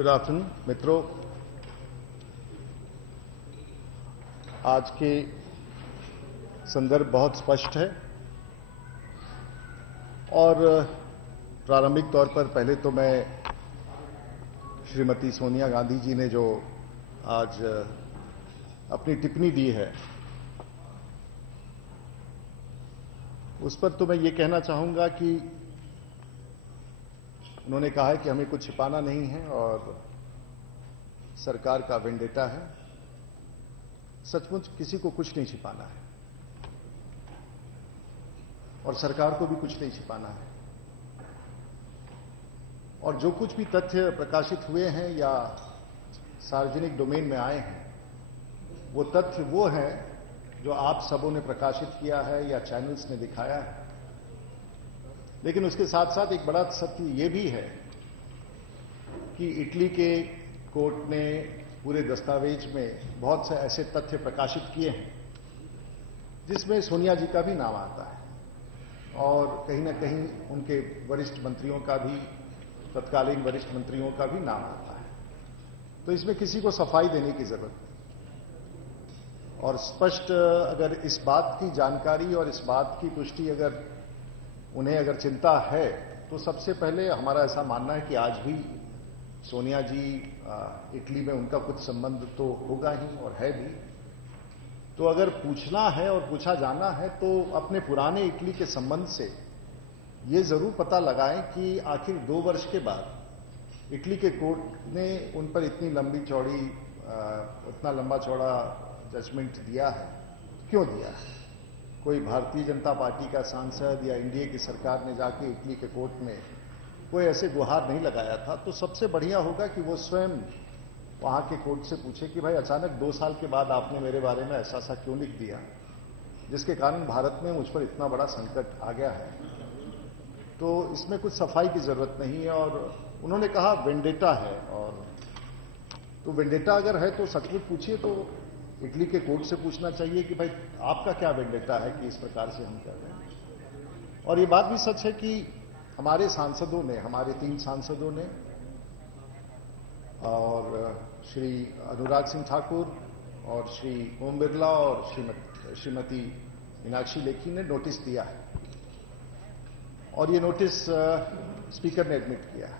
Good afternoon मित्रों, आज के संदर्भ बहुत स्पष्ट है और प्रारंभिक तौर पर पहले तो मैं श्रीमती सोनिया गांधी जी ने जो आज अपनी टिप्पणी दी है उस पर तो मैं ये कहना चाहूंगा कि उन्होंने कहा है कि हमें कुछ छिपाना नहीं है और सरकार का वेंडेटा है। सचमुच किसी को कुछ नहीं छिपाना है और सरकार को भी कुछ नहीं छिपाना है। और जो कुछ भी तथ्य प्रकाशित हुए हैं या सार्वजनिक डोमेन में आए हैं, वो तथ्य वो है जो आप सबों ने प्रकाशित किया है या चैनल्स ने दिखाया है। लेकिन उसके साथ साथ एक बड़ा सत्य ये भी है कि इटली के कोर्ट ने पूरे दस्तावेज में बहुत से ऐसे तथ्य प्रकाशित किए हैं जिसमें सोनिया जी का भी नाम आता है और कहीं ना कहीं उनके वरिष्ठ मंत्रियों का भी, तत्कालीन वरिष्ठ मंत्रियों का भी नाम आता है। तो इसमें किसी को सफाई देने की जरूरत नहीं और स्पष्ट अगर इस बात की जानकारी और इस बात की पुष्टि उन्हें अगर चिंता है तो सबसे पहले हमारा ऐसा मानना है कि आज भी सोनिया जी इटली में उनका कुछ संबंध तो होगा ही और है भी। तो अगर पूछना है और पूछा जाना है तो अपने पुराने इटली के संबंध से ये जरूर पता लगाएं कि आखिर 2 वर्ष के बाद इटली के कोर्ट ने उन पर इतनी लंबी चौड़ी इतना लंबा चौड़ा जजमेंट दिया है। क्यों दिया है? कोई भारतीय जनता पार्टी का सांसद या एनडीए की सरकार ने जाके इटली के कोर्ट में कोई ऐसे गुहार नहीं लगाया था। तो सबसे बढ़िया होगा कि वो स्वयं वहां के कोर्ट से पूछे कि भाई अचानक 2 साल के बाद आपने मेरे बारे में ऐसा सा क्यों लिख दिया जिसके कारण भारत में मुझ पर इतना बड़ा संकट आ गया है। तो इसमें कुछ सफाई की जरूरत नहीं है। और उन्होंने कहा वेंडेटा है, और तो वेंडेटा अगर है तो सचमुच पूछिए, तो इटली के कोर्ट से पूछना चाहिए कि भाई आपका क्या वेंडेटा है कि इस प्रकार से हम कर रहे हैं। और ये बात भी सच है कि हमारे सांसदों ने, हमारे 3 सांसदों ने और श्री अनुराग सिंह ठाकुर और श्री ओम बिरला और श्रीमती मीनाक्षी लेखी ने नोटिस दिया है और ये नोटिस स्पीकर ने एडमिट किया है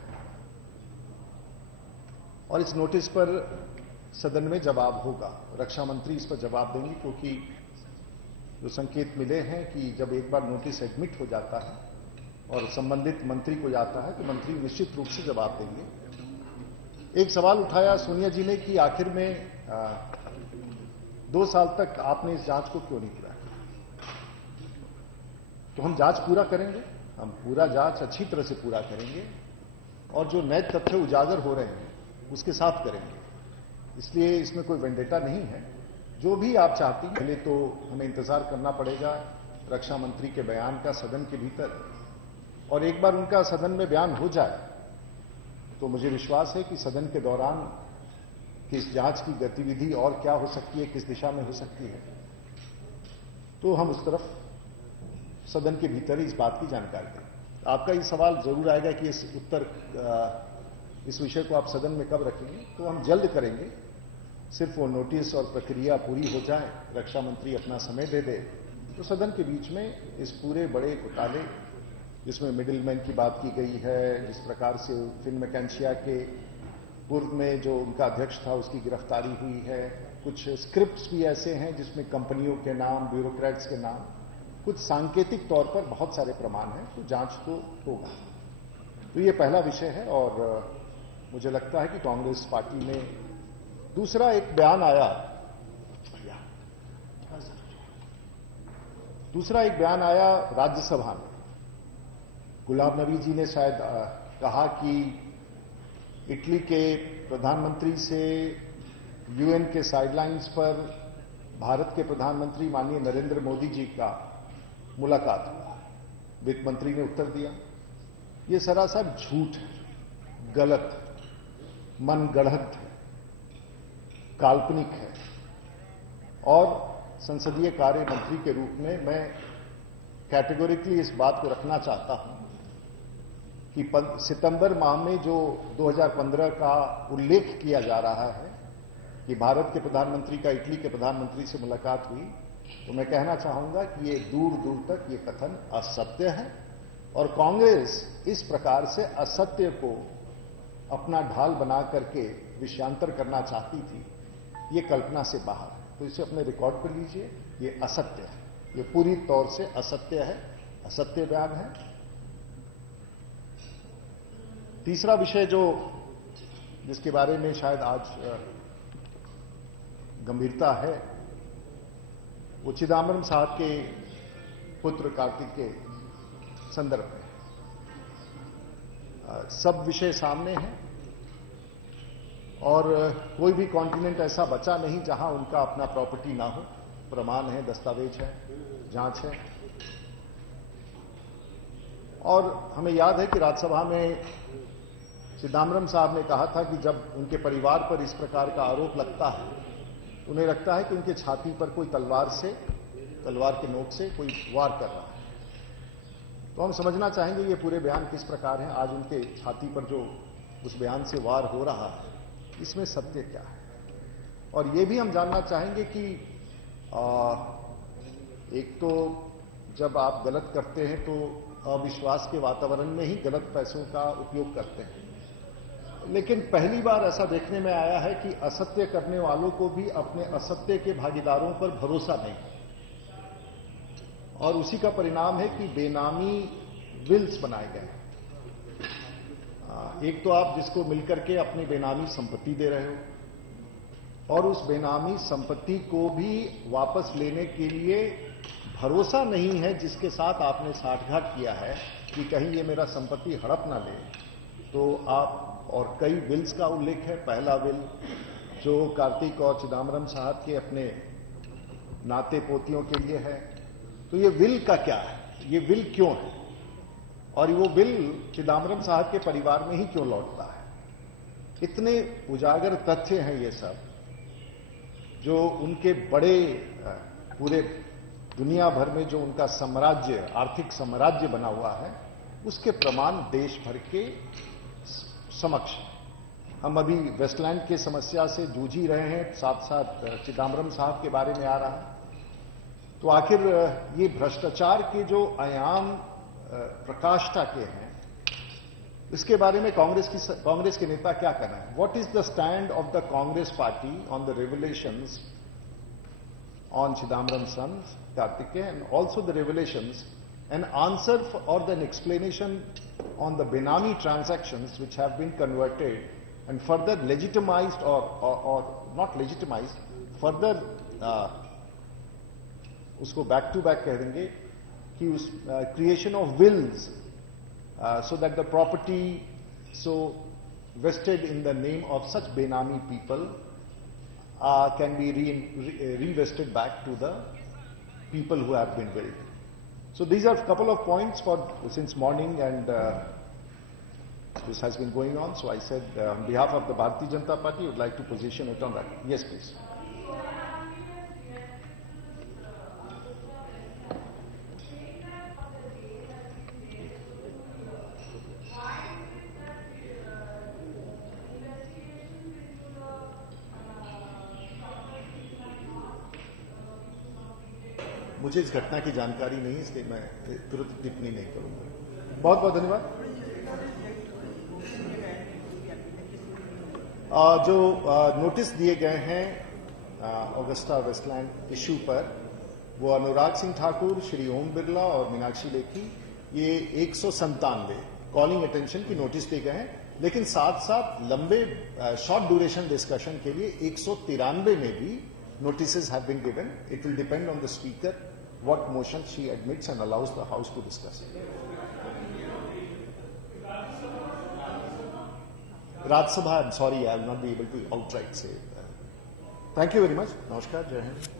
और इस नोटिस पर सदन में जवाब होगा। रक्षा मंत्री इस पर जवाब देंगे क्योंकि जो संकेत मिले हैं कि जब एक बार नोटिस एडमिट हो जाता है और संबंधित मंत्री को जाता है तो मंत्री निश्चित रूप से जवाब देंगे। एक सवाल उठाया सोनिया जी ने कि आखिर में 2 साल तक आपने इस जांच को क्यों नहीं किया? तो हम जांच पूरा करेंगे, हम पूरा जांच अच्छी तरह से पूरा करेंगे और जो नए तथ्य उजागर हो रहे हैं उसके साथ करेंगे। इसलिए इसमें कोई वेंडेटा नहीं है। जो भी आप चाहती हैं, पहले तो हमें इंतजार करना पड़ेगा रक्षा मंत्री के बयान का सदन के भीतर, और एक बार उनका सदन में बयान हो जाए तो मुझे विश्वास है कि सदन के दौरान कि इस जांच की गतिविधि और क्या हो सकती है, किस दिशा में हो सकती है, तो हम उस तरफ सदन के भीतर ही इस बात की जानकारी दें। आपका ये सवाल जरूर आएगा कि इस विषय को आप सदन में कब रखेंगे? तो हम जल्द करेंगे। सिर्फ वो नोटिस और प्रक्रिया पूरी हो जाए, रक्षा मंत्री अपना समय दे दे, तो सदन के बीच में इस पूरे बड़े घोटाले जिसमें मिडिलमैन की बात की गई है, जिस प्रकार से फिन मैकेंशिया के पूर्व में जो उनका अध्यक्ष था उसकी गिरफ्तारी हुई है, कुछ स्क्रिप्ट्स भी ऐसे हैं जिसमें कंपनियों के नाम, ब्यूरोक्रेट्स के नाम, कुछ सांकेतिक तौर पर बहुत सारे प्रमाण हैं। तो जांच तो होगा। तो ये पहला विषय है और मुझे लगता है कि कांग्रेस पार्टी में दूसरा एक बयान आया राज्यसभा में। गुलाम नबी जी ने शायद कहा कि इटली के प्रधानमंत्री से यूएन के साइडलाइंस पर भारत के प्रधानमंत्री माननीय नरेंद्र मोदी जी का मुलाकात हुआ। वित्त मंत्री ने उत्तर दिया ये सरासर झूठ है, गलत है, मनगढ़ंत है, काल्पनिक है। और संसदीय कार्य मंत्री के रूप में मैं कैटेगोरिकली इस बात को रखना चाहता हूं कि सितंबर माह में जो 2015 का उल्लेख किया जा रहा है कि भारत के प्रधानमंत्री का इटली के प्रधानमंत्री से मुलाकात हुई, तो मैं कहना चाहूंगा कि ये दूर दूर तक ये कथन असत्य है और कांग्रेस इस प्रकार से असत्य को अपना ढाल बना करके विषयांतर करना चाहती थी, ये कल्पना से बाहर है। तो इसे अपने रिकॉर्ड पर लीजिए, ये असत्य है, ये पूरी तौर से असत्य है, असत्य बयान है। तीसरा विषय जिसके बारे में शायद आज गंभीरता है, वो चिदंबरम साहब के पुत्र कार्तिक के संदर्भ में। सब विषय सामने हैं और कोई भी कॉन्टिनेंट ऐसा बचा नहीं जहां उनका अपना प्रॉपर्टी ना हो। प्रमाण है, दस्तावेज है, जांच है। और हमें याद है कि राज्यसभा में चिदंबरम साहब ने कहा था कि जब उनके परिवार पर इस प्रकार का आरोप लगता है, उन्हें लगता है कि उनके छाती पर कोई तलवार के नोक से कोई वार कर रहा है। तो हम समझना चाहेंगे ये पूरे बयान किस प्रकार हैं। आज उनके छाती पर जो उस बयान से वार हो रहा है, इसमें सत्य क्या है। और ये भी हम जानना चाहेंगे कि एक तो जब आप गलत करते हैं तो अविश्वास के वातावरण में ही गलत पैसों का उपयोग करते हैं, लेकिन पहली बार ऐसा देखने में आया है कि असत्य करने वालों को भी अपने असत्य के भागीदारों पर भरोसा नहीं, और उसी का परिणाम है कि बेनामी विल्स बनाए गए। एक तो आप जिसको मिलकर के अपनी बेनामी संपत्ति दे रहे हो और उस बेनामी संपत्ति को भी वापस लेने के लिए भरोसा नहीं है जिसके साथ आपने साठगांठ किया है कि कहीं ये मेरा संपत्ति हड़प ना ले। तो आप, और कई विल्स का उल्लेख है। पहला विल जो कार्तिक और चिदंबरम साहब के अपने नाते पोतियों के लिए है। तो ये विल का क्या है, ये विल क्यों है, और वो विल चिदंबरम साहब के परिवार में ही क्यों लौटता है। इतने उजागर तथ्य हैं ये सब, जो उनके बड़े पूरे दुनिया भर में जो उनका साम्राज्य, आर्थिक साम्राज्य बना हुआ है, उसके प्रमाण देश भर के समक्ष। हम अभी वेस्टलैंड की समस्या से जूझ ही रहे हैं, साथ साथ चिदंबरम साहब के बारे में आ रहा है। तो आखिर ये भ्रष्टाचार के जो आयाम प्रकाष्ठा के हैं, इसके बारे में कांग्रेस के नेता क्या कर रहे हैं। What is the stand of the Congress party on the revelations on Chidambaram sons Kartikeya, and also the revelations, an answer or an explanation on the Benami transactions which have been converted and further legitimized or not legitimized, further उसको back to back कह देंगे कि उस creation of wills so that the property so vested in the name of such Benami people can be revested back to the people who have been willed. So these are a couple of points since morning, and this has been going on. So I said on behalf of the Bharatiya Janata Party, I would like to position it on that. Yes, please. मुझे इस घटना की जानकारी नहीं, इसलिए मैं तुरंत टिप्पणी नहीं करूंगा। बहुत बहुत धन्यवाद। जो नोटिस दिए गए हैं ऑगस्टा वेस्टलैंड इश्यू पर, वो अनुराग सिंह ठाकुर, श्री ओम बिरला और मीनाक्षी लेखी, ये 197 कॉलिंग अटेंशन की नोटिस दिए गए हैं। लेकिन साथ साथ लंबे शॉर्ट ड्यूरेशन डिस्कशन के लिए 193 में भी notices have been given. It will depend on the speaker what motion she admits and allows the house to discuss. Rajya Sabha, I'm sorry, I will not be able to outright say. Thank you very much. Namaskar, Jai Hind.